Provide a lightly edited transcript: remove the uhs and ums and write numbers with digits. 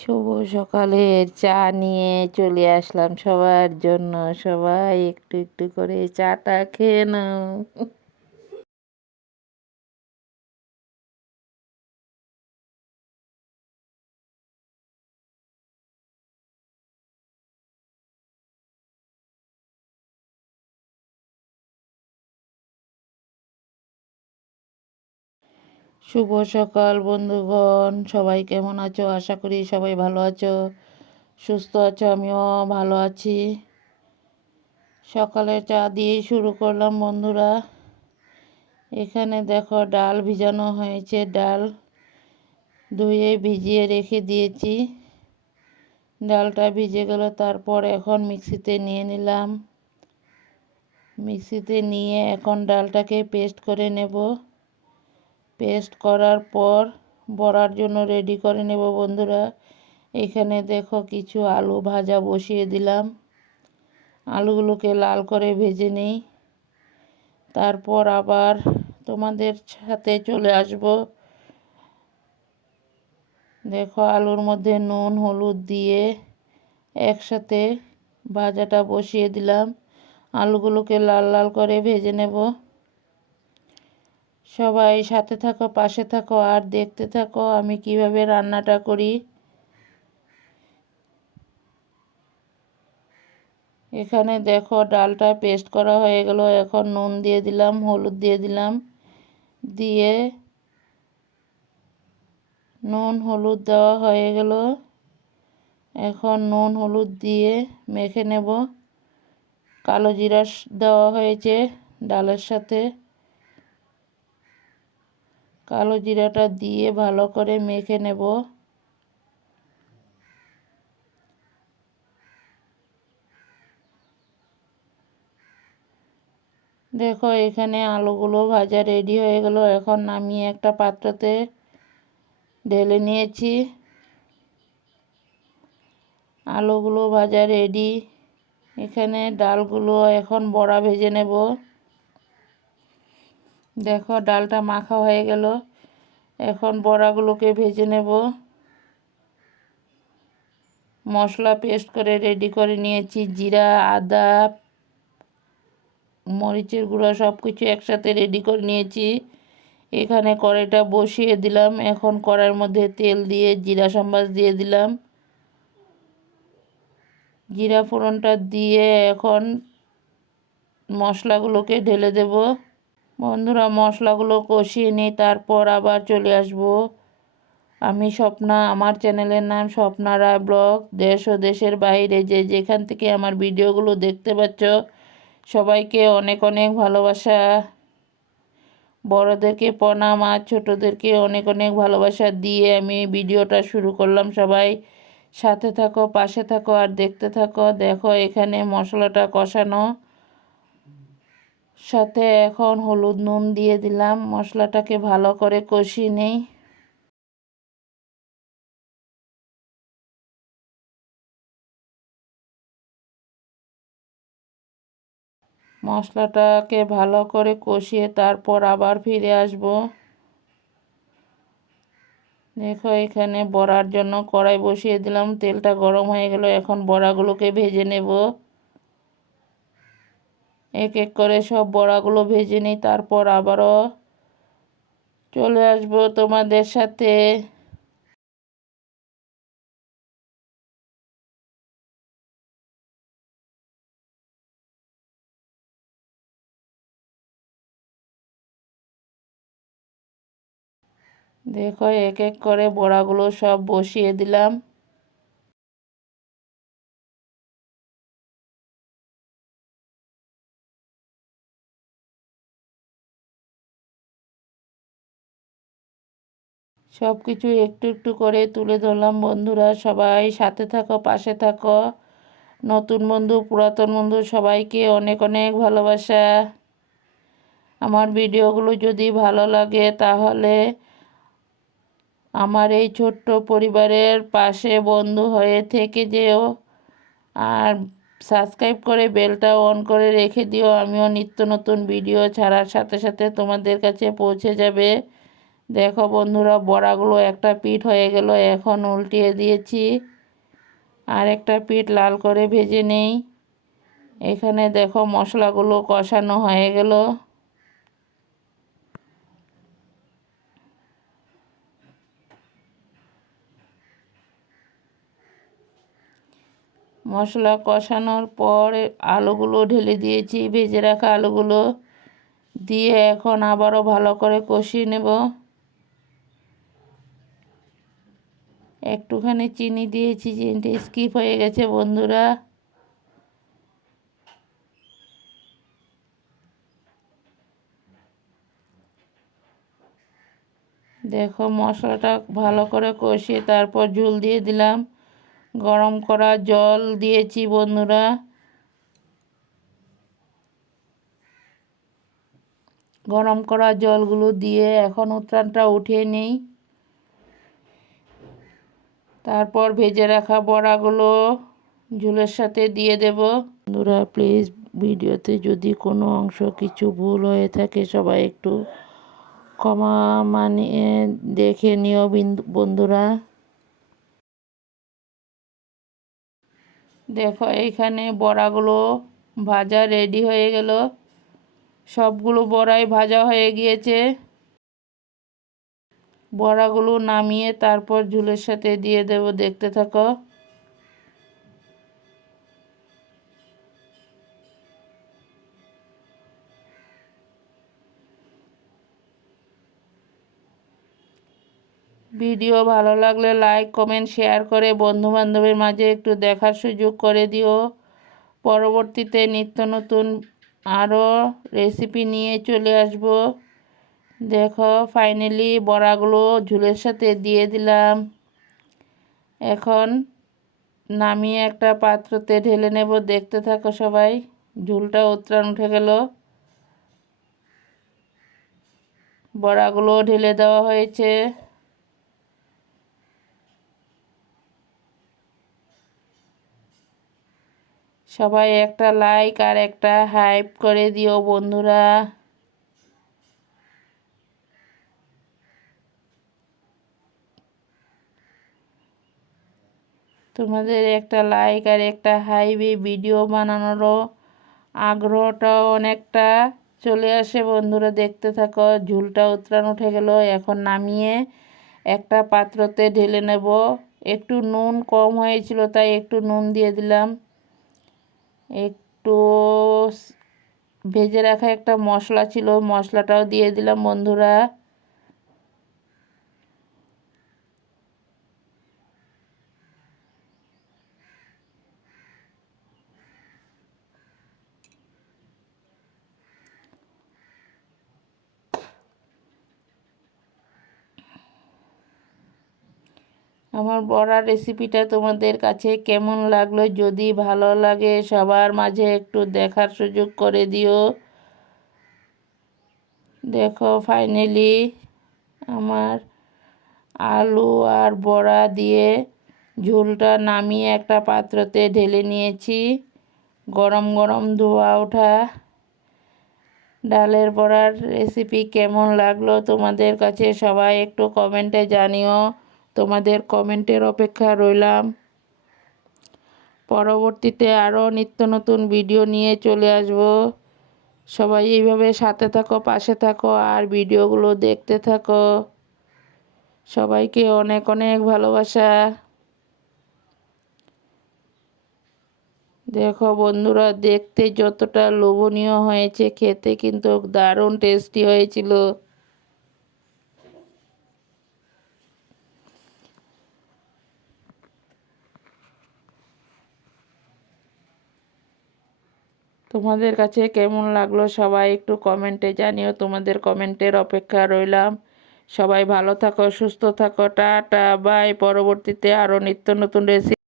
শুভ সকালের চা নিয়ে চলে আসলাম সবার জন্য। সবাই একটু একটু করে চাটা খেয়ে নাও। শুভ সকাল বন্ধুগণ, সবাই কেমন আছো? আশা করি সবাই ভালো আছো, সুস্থ আছো। আমিও ভালো আছি। সকালের চা দিয়ে শুরু করলাম বন্ধুরা। এখানে দেখো ডাল ভিজানো হয়েছে, ডাল ধুয়ে ভিজিয়ে রেখে দিয়েছি। ডালটা ভিজে গেল, তারপর এখন মিক্সিতে নিয়ে নিলাম। মিক্সিতে নিয়ে এখন ডালটাকে পেস্ট করে নেব। পেস্ট করার পর বড়ার জন্য রেডি করে নেব বন্ধুরা। এখানে দেখো কিছু আলু ভাজা বসিয়ে দিলাম। আলুগুলোকে লাল করে ভেজে নেই, তারপর আবার তোমাদের সাথে চলে আসব। দেখো আলুর মধ্যে নুন হলুদ দিয়ে একসাথে ভাজাটা বসিয়ে দিলাম। আলুগুলোকে লাল লাল করে ভেজে নেব। সবাই সাথে থাকো, পাশে থাকো আর দেখতে থাকো আমি কিভাবে রান্নাটা করি। এখানে দেখো ডালটা পেস্ট করা হয়ে গেল। এখন নুন দিয়ে দিলাম, হলুদ দিয়ে দিলাম, দিয়ে নুন হলুদ দেওয়া হয়ে গেল। এখন নুন হলুদ দিয়ে মেখে নেব। কালো জিরা দেওয়া হয়েছে ডালের সাথে। কালো জিরাটা দিয়ে ভালো করে মেখে নেব। দেখো এখানে আলুগুলো ভাজা রেডি হয়ে গেল। এখন নামিয়ে একটা পাত্রতে ঢেলে নিয়েছি। আলুগুলো ভাজা রেডি। এখানে ডালগুলো এখন বড়া ভেজে নেব। দেখো ডালটা মাখা হয়ে গেল। এখন বড়াগুলোকে ভেজে নেব। মশলা পেস্ট করে রেডি করে নিয়েছি। জিরা, আদা, মরিচের গুঁড়া সব কিছু একসাথে রেডি করে নিয়েছি। এখানে কড়াইটা বসিয়ে দিলাম। এখন কড়াইয়ের মধ্যে তেল দিয়ে জিরা সম্বাস দিয়ে দিলাম। জিরা ফোড়নটা দিয়ে এখন মশলাগুলোকে ঢেলে দেব। বন্ধুরা মশলাগুলো কষিয়ে নিই, তারপর আবার চলে আসব। আমি স্বপ্না, আমার চ্যানেলের নাম স্বপ্না রায় ব্লগ। দেশ ও দেশের বাইরে যে যেখান থেকে আমার ভিডিওগুলো দেখতে পাচ্ছ সবাইকে অনেক অনেক ভালোবাসা। বড়োদেরকে প্রণাম আর ছোটোদেরকে অনেক অনেক ভালোবাসা দিয়ে আমি ভিডিওটা শুরু করলাম। সবাই সাথে থাকো, পাশে থাকো আর দেখতে থাকো। দেখো এখানে মশলাটা কষানো, সাথে এখন হলুদ নুন দিয়ে দিলাম। মশলাটাকে ভালো করে কষিয়ে নেই। মশলাটাকে ভালো করে কষিয়ে তারপর আবার ফিরে আসব। দেখো এখানে বড়ার জন্য কড়াই বসিয়ে দিলাম। তেলটা গরম হয়ে গেল। এখন বড়াগুলোকে ভেজে নেব। এক এক করে সব বড়াগুলো ভেজে নিই, তারপর আবারও চলে আসব তোমাদের সাথে। দেখো এক এক করে বড়াগুলো সব বসিয়ে দিলাম। সব কিছু একটু একটু করে তুলে ধরলাম বন্ধুরা। সবাই সাথে থাকো, পাশে থাকো। নতুন বন্ধু, পুরাতন বন্ধু সবাইকে অনেক অনেক ভালোবাসা। আমার ভিডিওগুলো যদি ভালো লাগে তাহলে আমার এই ছোট্ট পরিবারের পাশে বন্ধু হয়ে থেকে যেও। আর সাবস্ক্রাইব করে বেলটা অন করে রেখে দিও। আমিও নিত্য নতুন ভিডিও ছাড়ার সাথে সাথে তোমাদের কাছে পৌঁছে যাবে। দেখো বন্ধুরা, বড়াগুলো একটা পিঠ হয়ে গেল, এখন উল্টিয়ে দিয়েছি। আর একটা পিঠ লাল করে ভেজে নেই। এখানে দেখো মশলাগুলো কষানো হয়ে গেল। মশলা কষানোর পর আলুগুলো ঢেলে দিয়েছি, ভেজে রাখা আলুগুলো দিয়ে এখন আবারও ভালো করে কষিয়ে নেব। একটুখানি চিনি দিয়েছি, চিনিটা স্কিপ হয়ে গেছে বন্ধুরা। দেখো মশলাটা ভালো করে কষিয়ে তারপর ঝোল দিয়ে দিলাম। গরম করা জল দিয়েছি বন্ধুরা। গরম করা জলগুলো দিয়ে এখন উত্রানটা উঠিয়ে নিই। তারপর ভেজে রাখা বড়াগুলো ঝোলের সাথে দিয়ে দেব। বন্ধুরা প্লিজ, ভিডিওতে যদি কোনো অংশ কিছু ভুল হয়ে থাকে সবাই একটু ক্ষমা মানিয়ে দেখে নিও বন্ধুরা। দেখো এইখানে বড়াগুলো ভাজা রেডি হয়ে গেল। সবগুলো বড়াই ভাজা হয়ে গিয়েছে। বড়াগুলো নামিয়ে তারপর ঝোলের সাথে দিয়ে দেব, দেখতে থাকো। ভিডিও ভালো লাগলে লাইক কমেন্ট শেয়ার করে বন্ধু বান্ধবের মাঝে একটু দেখার সুযোগ করে দিও। পরবর্তীতে নিত্য নতুন আরও রেসিপি নিয়ে চলে আসব। দেখো ফাইনালি বড়াগুলো ঝোলের সাথে দিয়ে দিলাম। এখন নামিয়ে একটা পাত্রতে ঢেলে নেব, দেখতে থাকো সবাই। ঝোলটা উতরান উঠে গেল। বড়াগুলো ঢেলে দেওয়া হয়েছে। সবাই একটা লাইক আর একটা হাইপ করে দিও বন্ধুরা। তোমাদের একটা লাইক আর একটা হাইপে ভিডিও বানানোরও আগ্রহটাও অনেকটা চলে আসে বন্ধুরা, দেখতে থাকো। ঝোলটা উতরান উঠে গেল, এখন নামিয়ে একটা পাত্রতে ঢেলে নেব। একটু নুন কম হয়েছিল তাই একটু নুন দিয়ে দিলাম। একটু ভেজে রাখা একটা মশলা ছিল, মশলাটাও দিয়ে দিলাম বন্ধুরা। আমার বড়ার রেসিপিটা তোমাদের কাছে কেমন লাগলো? যদি ভালো লাগে সবার মাঝে একটু দেখার সুযোগ করে দিও। দেখো ফাইনালি আমার আলু আর বড়া দিয়ে ঝোলটা নামিয়ে একটা পাত্রতে ঢেলে নিয়েছি। গরম গরম ধোয়া ওঠা ডালের বড়ার রেসিপি কেমন লাগলো তোমাদের কাছে সবাই একটু কমেন্টে জানিও। তোমাদের কমেন্টের অপেক্ষা রইলাম। পরবর্তীতে আরও নিত্য নতুন ভিডিও নিয়ে চলে আসব। সবাই এইভাবে সাথে থাকো, পাশে থাকো আর ভিডিওগুলো দেখতে থাকো। সবাইকে অনেক অনেক ভালোবাসা। দেখো বন্ধুরা, দেখতে যতটা লোভনীয় হয়েছে, খেতে কিন্তু দারুণ টেস্টি হয়েছিল। তোমাদের কাছে কেমন লাগলো সবাই একটু কমেন্টে জানিও। তোমাদের কমেন্টের অপেক্ষা রইলাম। সবাই ভালো থাকো, সুস্থ থাকো, টাটা বাই। পরবর্তীতে আরও নিত্য নতুন রেসিপি